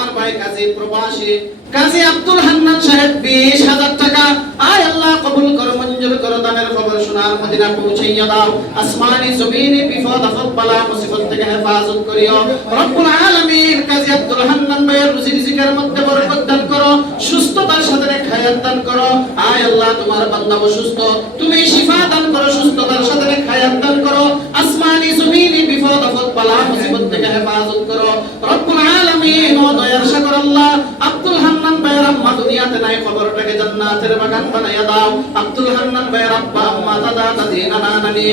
আমার ভাই কাজী প্রবাসী কাজী আব্দুল হান্নান সাহেব 20000 টাকা। আয় আল্লাহ, কবুল করো, মঞ্জুর করো, দানের খবর শোনার মদিনা পৌঁছাইয়া দাও। আসমানি জমিনে বিপদ আপদ বালা, মুসিবত থেকে হেফাজত করিও। রব্বুল আলামিন কাজী আব্দুল হান্নান ভাইয়ের রুজি রিজিকের মধ্যে বরকত দান করো, সুস্থতার সাথে খায়াত দান করো। আয় আল্লাহ, তোমার বান্দা অসুস্থ তুমি শিফা দান করো সুস্থতার সাথে খায়াত দান করো আসমানি জমিনে বিপদ আপদ বালা মুসিবত থেকে হেফাজত করো রব্বুল আলামিন ও দয়ার সাগর আল্লাহ আব্দুল হান্নান ভাইয়ের আম্মা দুনিয়াতে নাই খবরটাকে জান্নাতের বাগান বানাইয়া দাও। আব্দুল হান্নান ভাইয়ের আব্বা আম্মা দাদা দাদি নানা নানি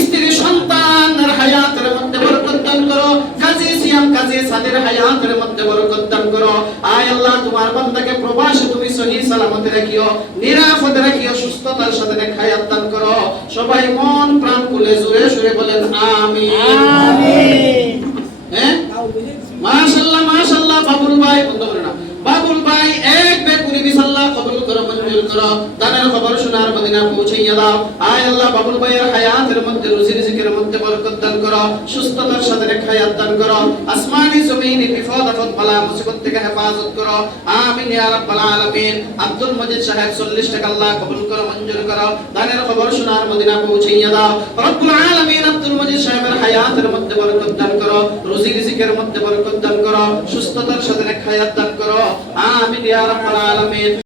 স্ত্রী সন্তানের হায়াতের মধ্যে বরকত দান করো। কাজী সিয়াম কাজী সাদের হায়াতের মধ্যে বরকত দান করো। আয় আল্লাহ তোমার বান্দাকে প্রবাসে তুমি সহি সালামতে রাখিও নিরাপদে রাখিও সুস্থতার সাথে হায়াত দান করো। সবাই মন প্রাণ খুলে জোরে সুরে বলেন আমিন। হ্যাঁ? মাশাআল্লাহ মাশাআল্লাহ বাবুল ভাই বন্ধ না বাবুল ভাই এক বে কুরি বিসাল্লাহ কবুল করো সুস্থতার সাথে হায়াত দান করো আমিন রাব্বাল আলামিন। আব্দুল মজিদ সাহেব 40 টাকা আল্লাহ কবুল করো, মঞ্জুর করো। দানের খবর শোনার মদিনা পৌঁছাইয়া দাও রব্বুল আলামিন আব্দুল মজিদ সাহেবের হায়াতের মধ্যে বরকত দান করো, রুজি রিজিকের মধ্যে বরকত দান করো, সুস্থতার সাথে হায়াত দান করো। আমিন রাব্বাল আলামিন।